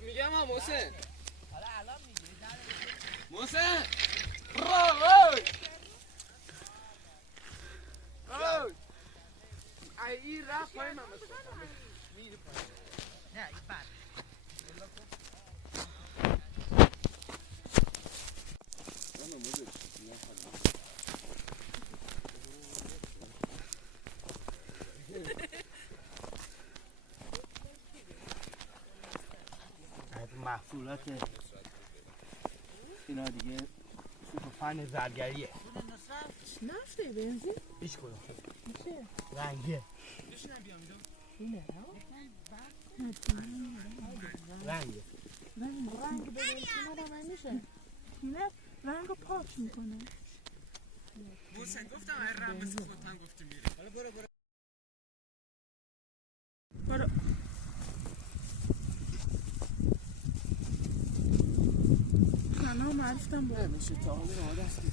میگم هم محسن محسن این رفت پای من میره پای نه این بند محصولات اینا دیگه فن زرگریه نفته بنزین؟ هیچ کدوم میشه؟ رنگیه اینه رنگه رنگ به بنزین رو میشه اینه رنگ رو پاک میکنه محسن گفتم این رنگ مثل خودت هم گفتی میره حالا برو خانه معرفتم بود میشه تا حالی رو آده هستی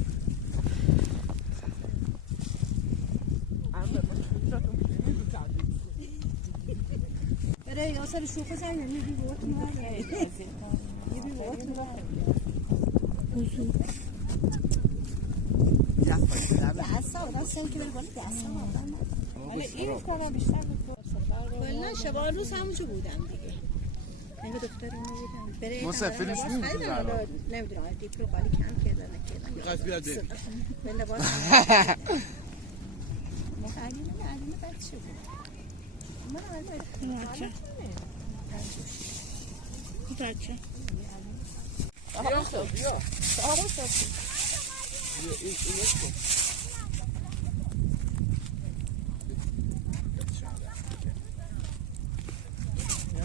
بره یا سر شوخه زنگ میبی بوت مره میبی بوت مره دستا دستم که برگونه دستا ولی این کارا بیشتر بود کلا شبان روز همونجا بودم دیگه نگه دختر اینو بودم بره مسافرش نمیدونم دیپلو خالی کم کردن نکردن قصد بیاد بیر به لباس مخالی نه بچه بود من بچه بچه بیا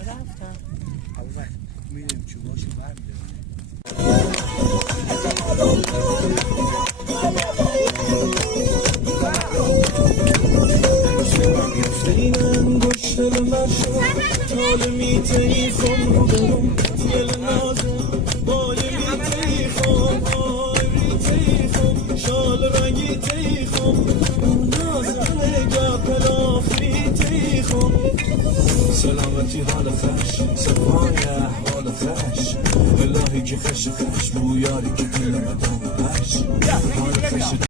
رفتم اول میریم چوباشو برمیداریم اینم گشتل مشو تال میتهی خم رو برم تیل نازم بای میتهی خم بای میتهی خم شال رنگی تهی خم نازم نگاه پلاف میتهی خم سلامتی حال خش سفای احوال خش الهی که خش بویاری که دل مدام بش حال خش